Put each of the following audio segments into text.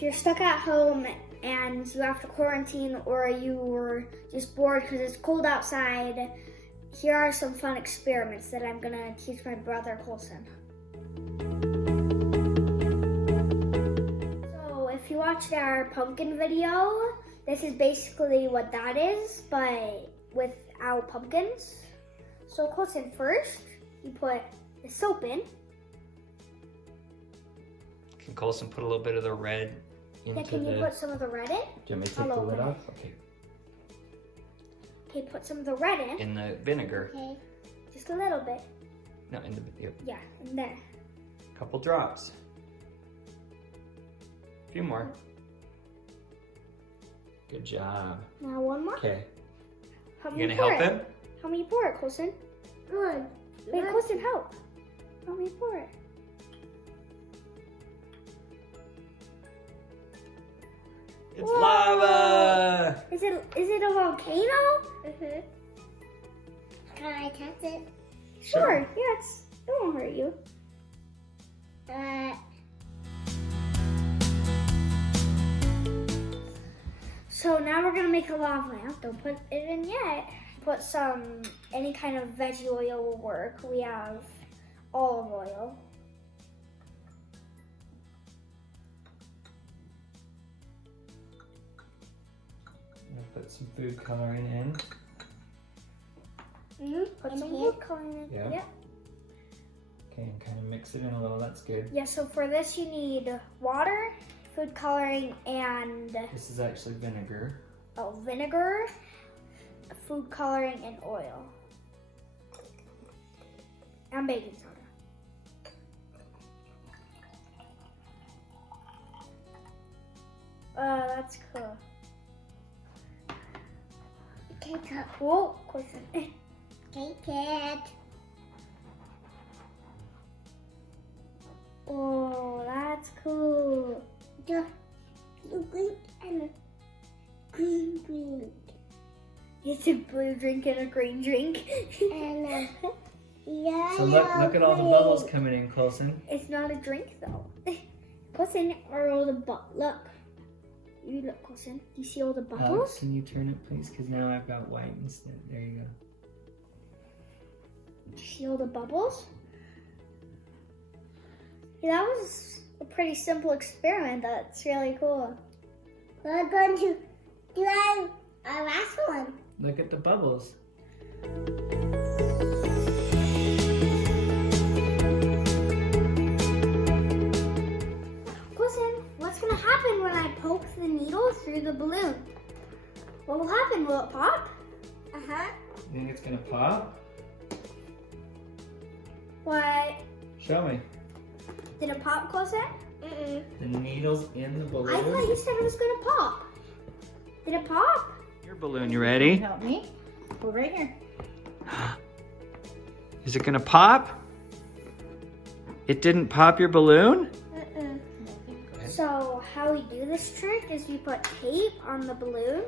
if you're stuck at home and you have to quarantine or you were just bored because it's cold outside, here are some fun experiments that I'm gonna teach my brother Colson. So if you watched our pumpkin video, this is basically what that is, but without pumpkins. So Colson, first you put the soap in. Can Colson put a little bit of the red into Can you put some of the red in? Do you want me to take the lid off? Okay. Okay, put some of the red in. In the vinegar. Okay, just a little bit. No, in the Yeah, in there. couple drops. A few more. Good job. Now one more. Okay. Help You me gonna pour help it. him? Help me pour it, Colson. Good. Wait, Colson, help. Help me pour it. It's Whoa. lava! Is it a volcano? Mhm. Can I touch it? Sure. Yeah, it won't hurt you. So now we're gonna make a lava lamp. Don't put it in yet. Put any kind of veggie oil will work. We have olive oil. I'm gonna put some food coloring in. Put In some here? food coloring in. Yeah. Yeah. Okay, and kind of mix it in a little, that's good. Yeah, so for this you need water, food coloring, and This is actually vinegar. vinegar, food coloring, and oil. And baking soda. That's cool. Take it. Whoa, Colson. Take it. Oh, that's cool. The blue and green drink. It's a blue drink and a green drink. And yellow. So look at all the bubbles coming in, Colson. It's not a drink though. Colson, are all the look. You look, Colson. Do you see all the bubbles? Can you turn it, please? Because now I've got white instead. There you go. Do you see all the bubbles? Yeah, that was a pretty simple experiment. That's really cool. We're going to do our last one. Look at the bubbles. Colson, what's gonna happen when I poke the needle through the balloon? What will happen? Will it pop? Uh-huh. You think it's gonna pop? What? Show me. Did it pop, Colson? Mm-mm. The needle's in the balloon. I thought you said it was gonna pop. Did it pop? Your balloon, you ready? Help me. Go right here. Is it gonna pop? It didn't pop your balloon? So how we do this trick is we put tape on the balloon.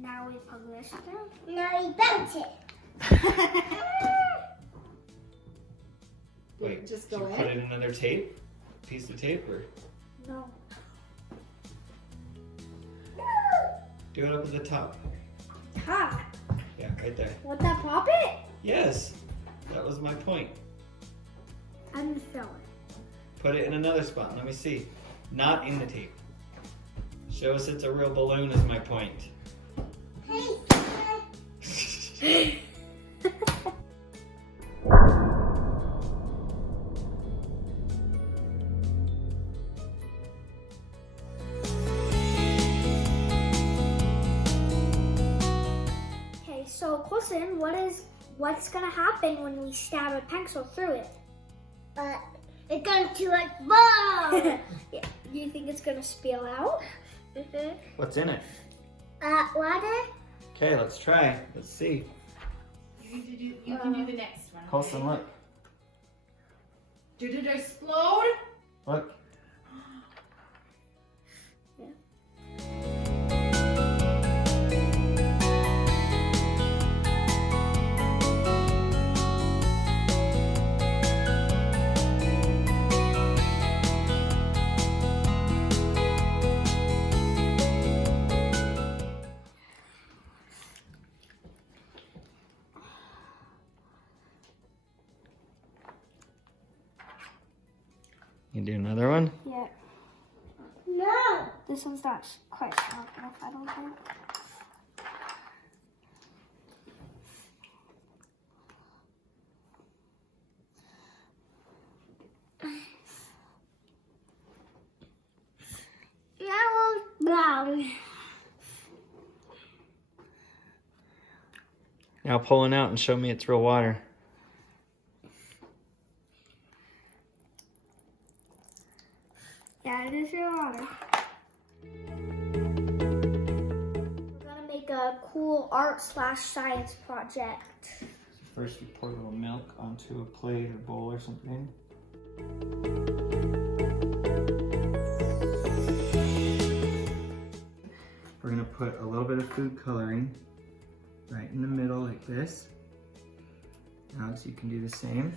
Now we plug this down. Now we bounce it. Wait, Just did go you in? put in another tape? Piece of tape or No. do it up at the top? Top. Yeah, right there. Would that pop it? Yes, that was my point. I'm gonna throw it. Put it in another spot. Let me see. Not in the tape. Show us it's a real balloon is my point. Hey. Okay, so Colson, what's gonna happen when we stab a pencil through it? It's going to a ball. Yeah, do you think it's gonna spill out? Mm-hmm. What's in it? Water. Okay, let's try. Let's see. You can do the next one. Colson, look. Did it explode? Look. You do another one? Yeah. No. This one's not quite strong enough, I don't think. Yellow, brown. Now pull it out and show me it's real water. Yeah, it is your water. We're gonna make a cool art/science project. So first you pour a little milk onto a plate or bowl or something. We're gonna put a little bit of food coloring right in the middle like this. Alex, you can do the same.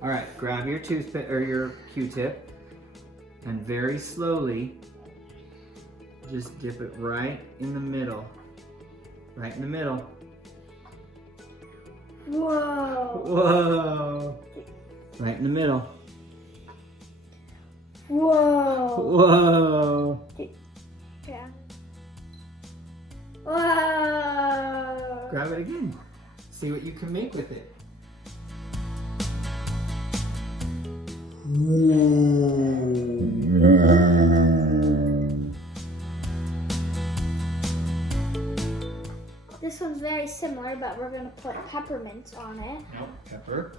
All right, grab your toothpick or your Q-tip and very slowly just dip it right in the middle. Right in the middle. Whoa. Whoa. Right in the middle. Whoa. Whoa. Yeah. Whoa. Grab it again. See what you can make with it. This one's very similar, but we're gonna put peppermint on it. No, pepper.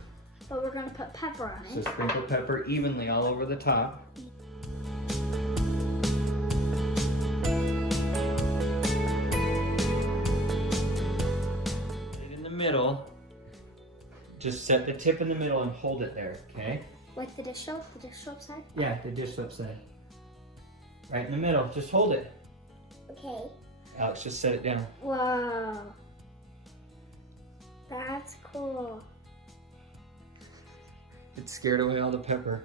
But we're gonna put pepper on So it. sprinkle pepper evenly all over the top. Put it in the middle. Just set the tip in the middle and hold it there, okay? Like the dish soap side. Yeah, the dish soap side. Right in the middle, just hold it. Okay. Alex, just set it down. Whoa. That's cool. It scared away all the pepper.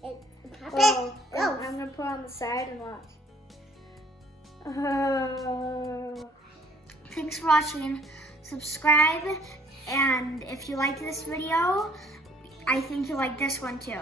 Pop Whoa. it. Go. I'm gonna put it on the side and watch. Oh. Thanks for watching. Subscribe, and if you liked this video, I think you'll like this one too.